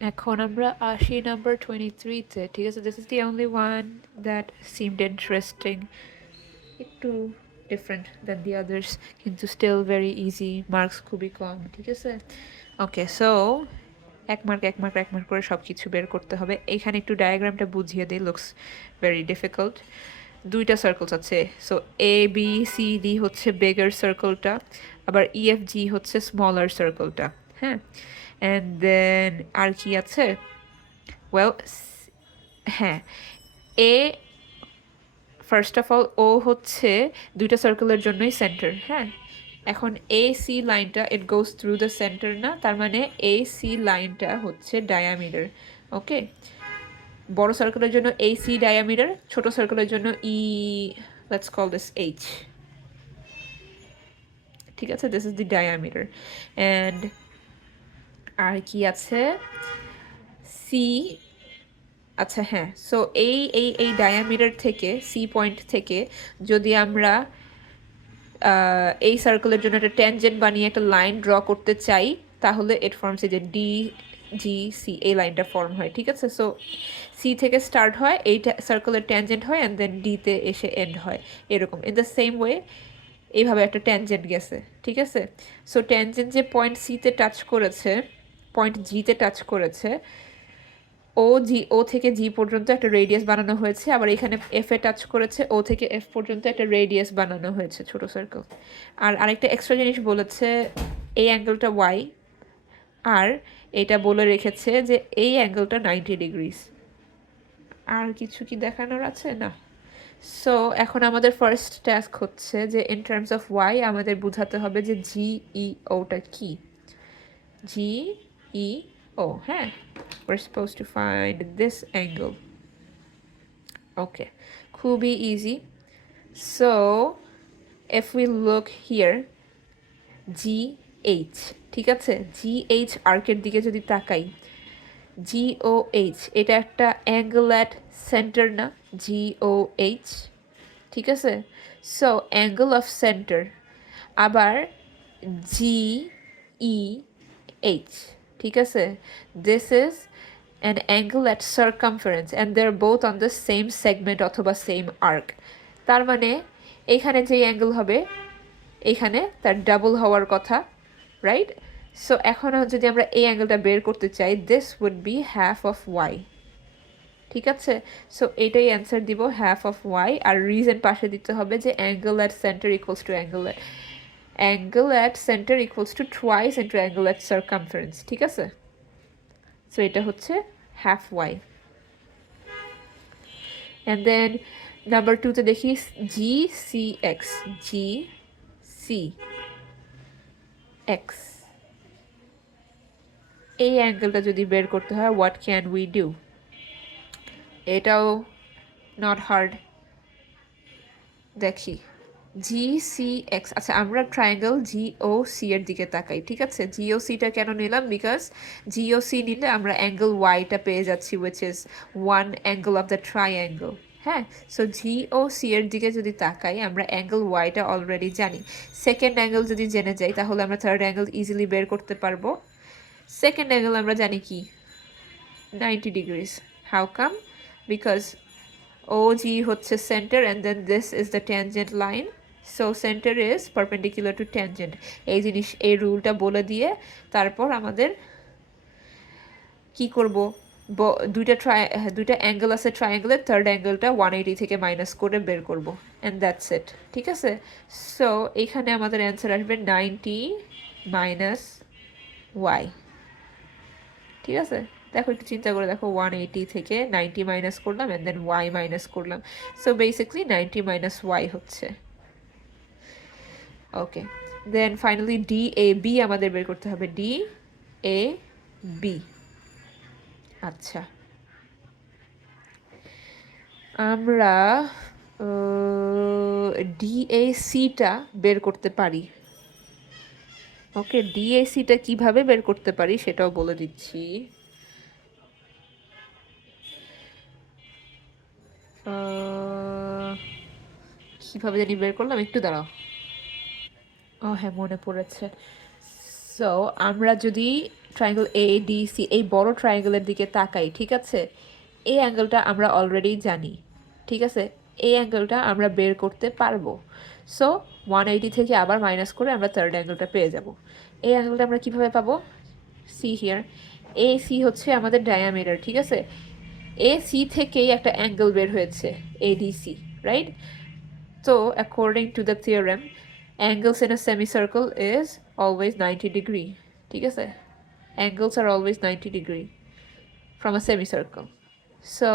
এখন আমরা আসি নাম্বার 23-তে, ঠিক আছে? This is the only one that seemed interesting, একটু ডিফারেন্ট দ্যান দি আদার্স, কিন্তু স্টিল ভেরি ইজি, মার্কস খুবই কম, ঠিক আছে? ওকে, সো এক মার্ক এক মার্ক এক মার্ক করে সব কিছু বের করতে হবে। এইখানে একটু ডায়াগ্রামটা বুঝিয়ে দিই, লুকস ভেরি ডিফিকাল্ট। দুইটা সার্কেলস আছে, so A B C D হচ্ছে বেগার সার্কেলটা, আবার ই এফ জি হচ্ছে স্মলার সার্কেলটা, হ্যাঁ? অ্যান্ড দেন আর কি আছে? ওয়েল, হ্যাঁ, এ ফার্স্ট অফ অল ও হচ্ছে দুইটা সার্কেলের জন্যই সেন্টার, হ্যাঁ? এখন এ সি লাইনটা ইট গোজ থ্রু দ্য সেন্টার না, তার মানে এ সি লাইনটা হচ্ছে ডায়ামিটার, ওকে? বড় সার্কেলের জন্য এ সি ডায়ামিটার, ছোট সার্কেলের জন্য ই, লেটস কল দিস এইচ, ঠিক আছে? This is the diameter. And আর কি আছে? সি, আচ্ছা হ্যাঁ, সো এই ডায়ামিটার থেকে, সি পয়েন্ট থেকে যদি আমরা এই সার্কেলের জন্য একটা ট্যানজেন্ট বানিয়ে একটা লাইন ড্র করতে চাই, তাহলে ইট ফর্মস এই যে ডি জি সি, এই লাইনটা ফর্ম হয়, ঠিক আছে? সো সি থেকে স্টার্ট হয়, এই সার্কেলের ট্যানজেন্ট হয়, অ্যান্ড দেন ডিতে এসে এন্ড হয়, এরকম। ইন দ্য সেম ওয়ে এইভাবে একটা ট্যানজেন্ট গেছে, ঠিক আছে? সো ট্যানজেন্ট যে পয়েন্ট সিতে টাচ করেছে, পয়েন্ট জিতে টাচ করেছে, ও থেকে জি পর্যন্ত একটা রেডিয়াস বানানো হয়েছে, আবার এখানে এফ এ টাচ করেছে, ও থেকে এফ পর্যন্ত একটা রেডিয়াস বানানো হয়েছে, ছোট সার্কেল। আর আরেকটা এক্সট্রা জিনিস বলেছে, এই অ্যাঙ্গেলটা ওয়াই, আর এটা বলে রেখেছে যে এই অ্যাঙ্গেলটা 90 ডিগ্রিজ। আর কিছু কি দেখানোর আছে? না। সো এখন আমাদের ফার্স্ট টাস্ক হচ্ছে যে ইন টার্মস অফ ওয়াই আমাদের বোঝাতে হবে যে জি ই ওটা কি। জি ই ও, হ্যাঁ, we're supposed to find this angle. Okay, খুবই easy. So if we look here, GH, ঠিক আছে? GH আর্কের দিকে যদি তাকাই, GOH এটা একটা অ্যাঙ্গেল অ্যাট সেন্টার না? GOH, ঠিক আছে? সো অ্যাঙ্গেল অফ সেন্টার, আবার GEH, ঠিক আছে? This is an angle at circumference and they're both on the same segment অথবা same arc, তার মানে এইখানে যেই অ্যাঙ্গেল হবে এইখানে তার ডাবল হওয়ার কথা, রাইট? সো এখন যদি আমরা এই অ্যাঙ্গেলটা বের করতে চাই, this would be half of Y, ঠিক আছে? সো এটাই অ্যান্সার দিব, হাফ অফ ওয়াই। আর রিজন পাশে দিতে হবে যে angle at centre equals to angle at centre equals to twice into angle at circumference, ঠিক আছে? সো এটা হচ্ছে half Y. And then number টুতে দেখি G C X, G C X, এই অ্যাঙ্গেলটা যদি বের করতে হয়, হোয়াট ক্যান উই ডু? এটাও নট হার্ড। দেখি জি সি এক্স, আচ্ছা আমরা ট্রায়াঙ্গেল জিও সি এর দিকে তাকাই, ঠিক আছে? জিও সিটা কেন নিলাম? বিকজ জিও সি নিলে আমরা অ্যাঙ্গেল ওয়াইটা পেয়ে যাচ্ছি, which is one angle of the triangle, হ্যাঁ? সো জিও সি এর দিকে যদি তাকাই, আমরা অ্যাঙ্গেল ওয়াইটা অলরেডি জানি। সেকেন্ড অ্যাঙ্গেল যদি জেনে যাই, তাহলে আমরা থার্ড অ্যাঙ্গেল ইজিলি বের করতে পারবো। সেকেন্ড অ্যাঙ্গেল আমরা জানি কি, 90 degrees. How come? Because OG হচ্ছে center and then this is the tangent line, so center is perpendicular to tangent। এই জিনিস, এই রুলটা বলে দিয়ে তারপর আমাদের কি করব, দুইটা অ্যাঙ্গেল আছে ট্রায়াঙ্গেলের, থার্ড অ্যাঙ্গেলটা 180 থেকে মাইনাস করে বের করব, অ্যান্ড দ্যাটস ইট, ঠিক আছে? সো এখানে আমাদের অ্যান্সার আসবে 90 মাইনাস ওয়াই, ঠিক আছে? দেখো, একটু চিন্তা করে দেখো, 180 থেকে 90 মাইনাস করলাম অ্যান্ড দেন ওয়াই মাইনাস করলাম, সো বেসিকলি 90 মাইনাস ওয়াই হচ্ছে। Okay, then finally D A B আমাদের বের করতে হবে, ডি এ বি। আচ্ছা, আমরা ডিএসিটা বের করতে পারি। ওকে, ডিএসিটা কিভাবে বের করতে পারি সেটাও বলে দিচ্ছি। কিভাবে জানি বের করলাম, একটু দাঁড়াও। ও হ্যাঁ, মনে পড়েছে। সো আমরা যদি ট্রায়াঙ্গেল এ ডি সি, এই বড় ট্রায়াঙ্গেলের দিকে তাকাই, ঠিক আছে? এই অ্যাঙ্গেলটা আমরা অলরেডি জানি, ঠিক আছে? এই অ্যাঙ্গেলটা আমরা বের করতে পারবো। সো 180 থেকে আবার মাইনাস করে আমরা থার্ড অ্যাঙ্গেলটা পেয়ে যাব। এই অ্যাঙ্গেলটা আমরা কিভাবে পাবো? সি হিয়ার, এ সি হচ্ছে আমাদের ডায়ামিটার, ঠিক আছে? এ সি থেকেই একটা অ্যাঙ্গেল বের হয়েছে, ADC, right? So according to the theorem, angles in a semicircle is always 90 degree. ঠিক আছে? Angles are always 90 degree from a semicircle. So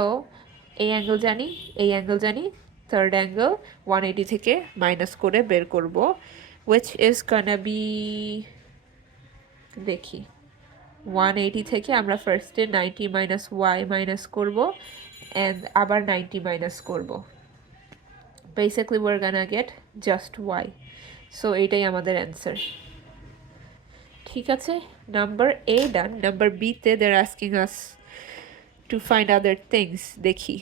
এই অ্যাঙ্গেল জানি, এই অ্যাঙ্গেল জানি, থার্ড অ্যাঙ্গেল 180 থেকে মাইনাস করে বের করব, which is gonna be, দেখি, 180 থেকে আমরা ফার্স্টে 90 মাইনাস ওয়াই মাইনাস করব অ্যান্ড আবার 90 মাইনাস করব। Basically we're gonna get just y. So এটাই আমাদের অ্যান্সার। ঠিক আছে, নাম্বার এ ডান। নাম্বার বিতে they're asking us to find other things। দেখি